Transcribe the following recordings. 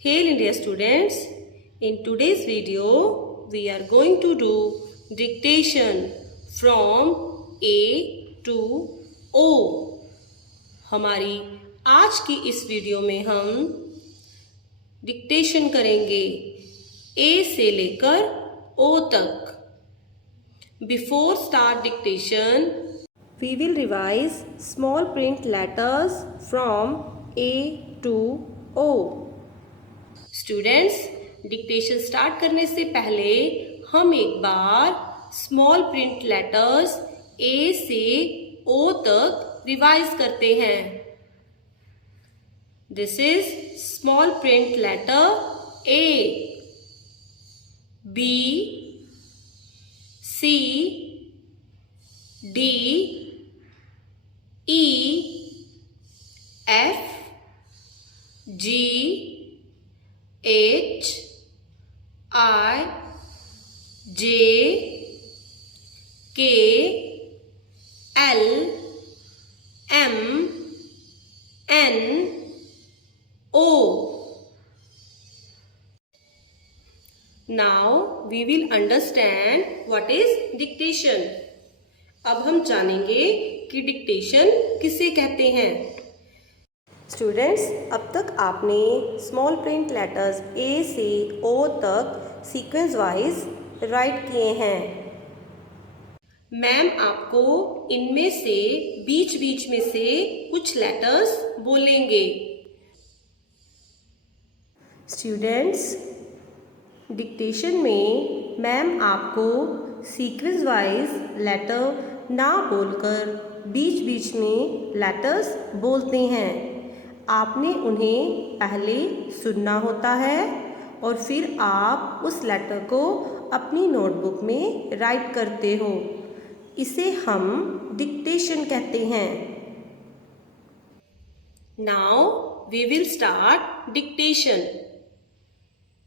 Hail India students, in today's video we are going to do dictation from A to O। हमारी आज की इस video में हम डिक्टेशन करेंगे A से लेकर O तक। Before start dictation, we will revise small print letters from A to O। Students, dictation start करने से पहले हम एक बार स्मॉल प्रिंट लेटर्स ए से ओ तक रिवाइज करते हैं। This is small print letter A, B, C, D, E, F, G, H, I, J, K, L, M, N, O। Now we will understand what is dictation। अब हम जानेंगे कि dictation किसे कहते हैं। स्टूडेंट्स, अब तक आपने स्मॉल प्रिंट लेटर्स ए से ओ तक सीक्वेंस वाइज राइट किए हैं। मैम आपको इनमें से बीच बीच में से कुछ लेटर्स बोलेंगे। स्टूडेंट्स, डिक्टेशन में मैम आपको सीक्वेंस वाइज लेटर ना बोलकर बीच बीच में लेटर्स बोलते हैं। आपने उन्हें पहले सुनना होता है और फिर आप उस लेटर को अपनी नोटबुक में राइट करते हो। इसे हम डिक्टेशन कहते हैं। Now we will start dictation.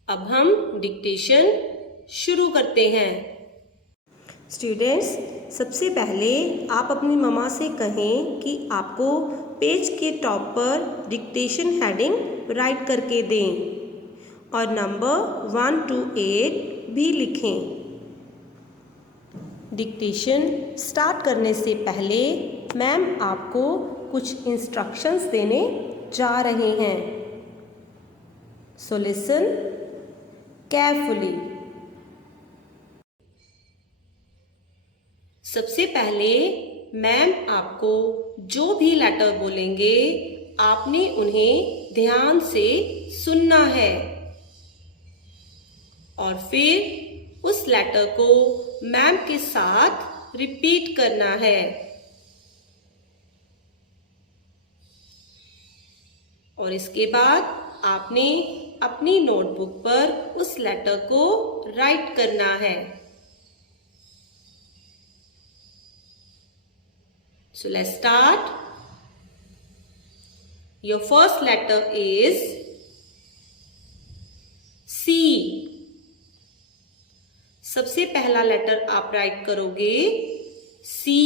अब हम डिक्टेशन शुरू करते हैं। स्टूडेंट्स, सबसे पहले आप अपनी मम्मा से कहें कि आपको पेज के टॉप पर डिक्टेशन हेडिंग राइट करके दें और नंबर 1 to 8 भी लिखें। डिक्टेशन स्टार्ट करने से पहले मैम आपको कुछ इंस्ट्रक्शंस देने जा रहे हैं। So listen carefully. सबसे पहले मैम आपको जो भी लेटर बोलेंगे आपने उन्हें ध्यान से सुनना है और फिर उस लेटर को मैम के साथ रिपीट करना है। और इसके बाद आपने अपनी नोटबुक पर उस लेटर को राइट करना है। So let's start. Your first letter is C। सबसे पहला लेटर आप राइट करोगे C।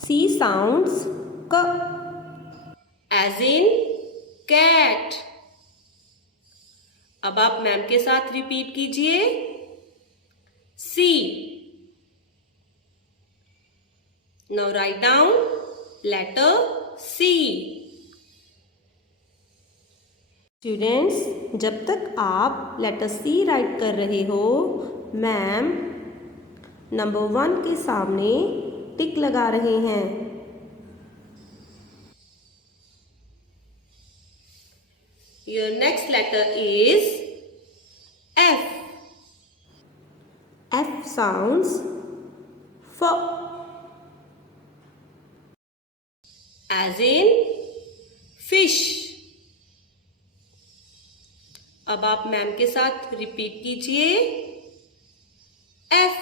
C sounds क, as in cat। अब आप मैम के साथ रिपीट कीजिए C। Now write down letter C। Students, जब तक आप लेटर C राइट कर रहे हो मैम नंबर 1 के सामने टिक लगा रहे हैं। Your next letter is F। F sounds f, as in fish। अब आप मैम के साथ रिपीट कीजिए F।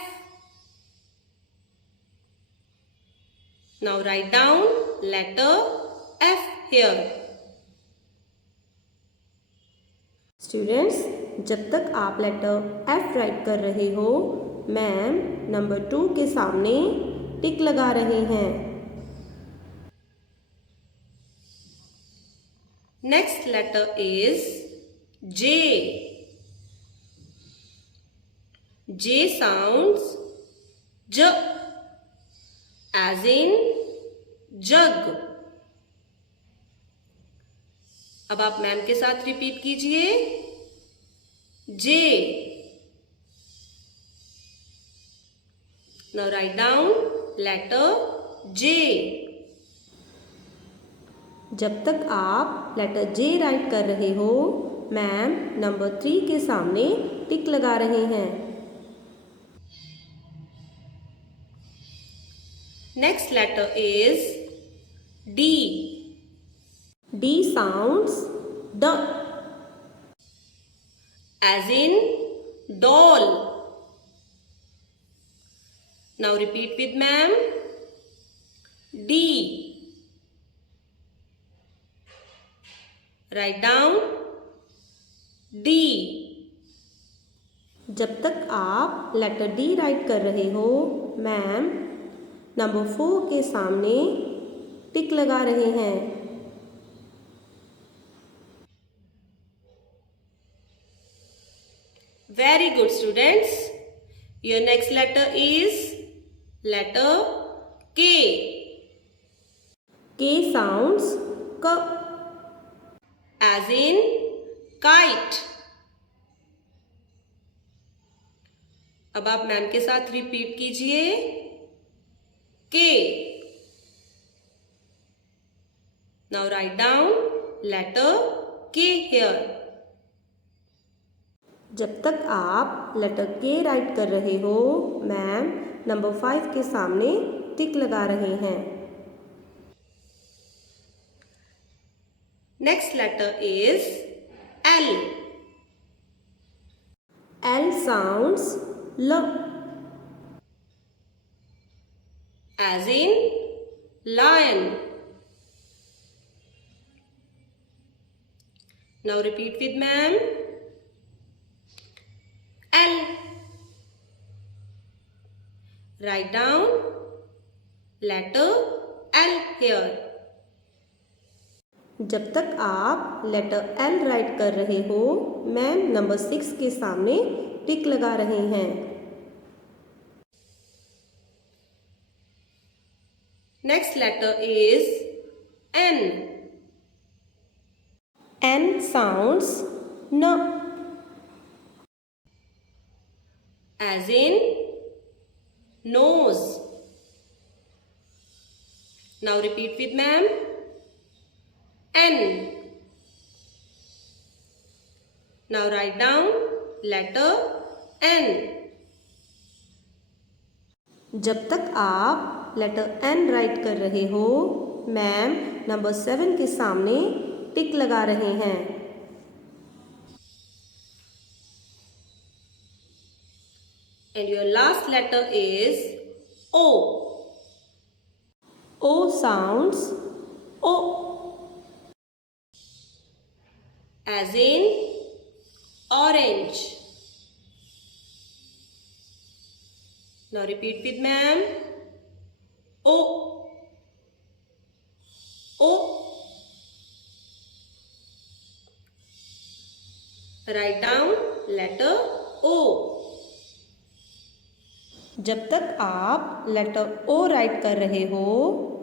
Now write down letter F here। Students, जब तक आप लेटर F राइट कर रहे हो मैम नंबर 2 के सामने टिक लगा रहे हैं। Next letter is J. J sounds J as in jug. अब आप मैम के साथ रिपीट कीजिए. J. Now write down letter J. जब तक आप लेटर J राइट कर रहे हो, मैम नंबर 3 के सामने टिक लगा रहे हैं. Next letter is D. D sounds D as in doll. Now repeat with ma'am. D. Write down D. जब तक आप लेटर D राइट कर रहे हो, मैम नंबर 4 के सामने टिक लगा रहे हैं. Very good students. Your next letter is letter K. K sounds K as in kite. अब आप मैम के साथ रिपीट कीजिए. K. Now write down letter K here. जब तक आप लेटर K राइट कर रहे हो, मैम नंबर 5 के सामने टिक लगा रहे हैं. Next letter is L. L sounds L as in lion. Now repeat with ma'am. L. Write down letter L here. जब तक आप लेटर L राइट कर रहे हो, मैम नंबर 6 के सामने टिक लगा रहे हैं. Next letter is N. N sounds N as in nose. Now repeat with ma'am. N. Now write down letter N. जब तक आप लेटर N राइट कर रहे हो, मैम नंबर 7 के सामने टिक लगा रहे हैं. And your last letter is O. O sounds O as in orange. Now repeat with ma'am. O. O. Write down letter O. जब तक आप लेटर O राइट कर रहे हो,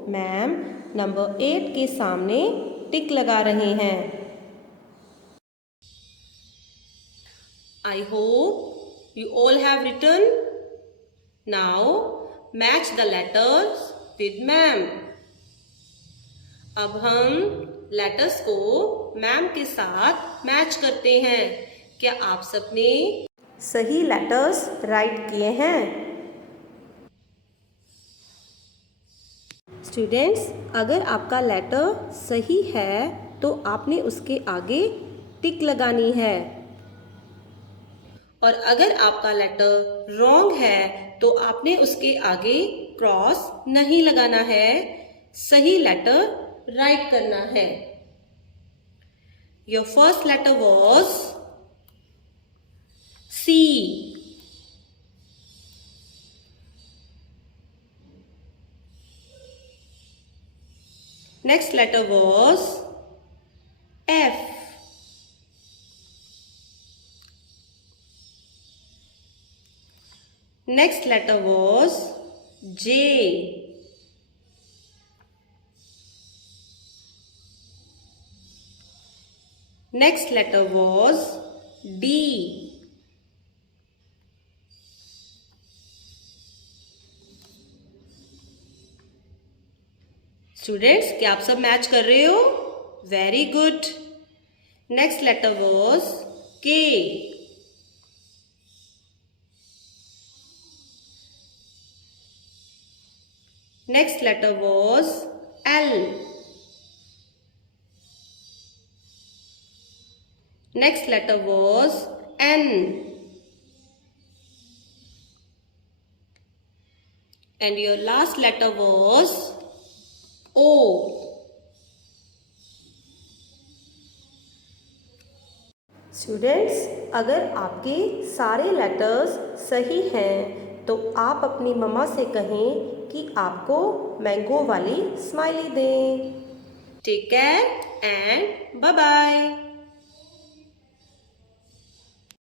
मैम नंबर 8 के सामने टिक लगा रहे हैं. I hope you all have written. Now match the letters with ma'am. अब हम लेटर्स को मैम के साथ मैच करते हैं. क्या आप सबने सही लेटर्स राइट किए हैं? स्टूडेंट्स, अगर आपका लेटर सही है तो आपने उसके आगे टिक लगानी है, और अगर आपका लेटर रॉन्ग है तो आपने उसके आगे क्रॉस नहीं लगाना है, सही लेटर राइट करना है. Your first letter was C. Next letter was F. Next letter was J. Next letter was D. Students, क्या आप सब मैच कर रहे हो? Very good. Next letter was K. Next letter was L. Next letter was N. And your last letter was O. Students, अगर आपके सारे letters सही हैं तो आप अपनी मम्मा से कहें कि आपको मैंगो वाली स्माइली दें. Take care and bye bye.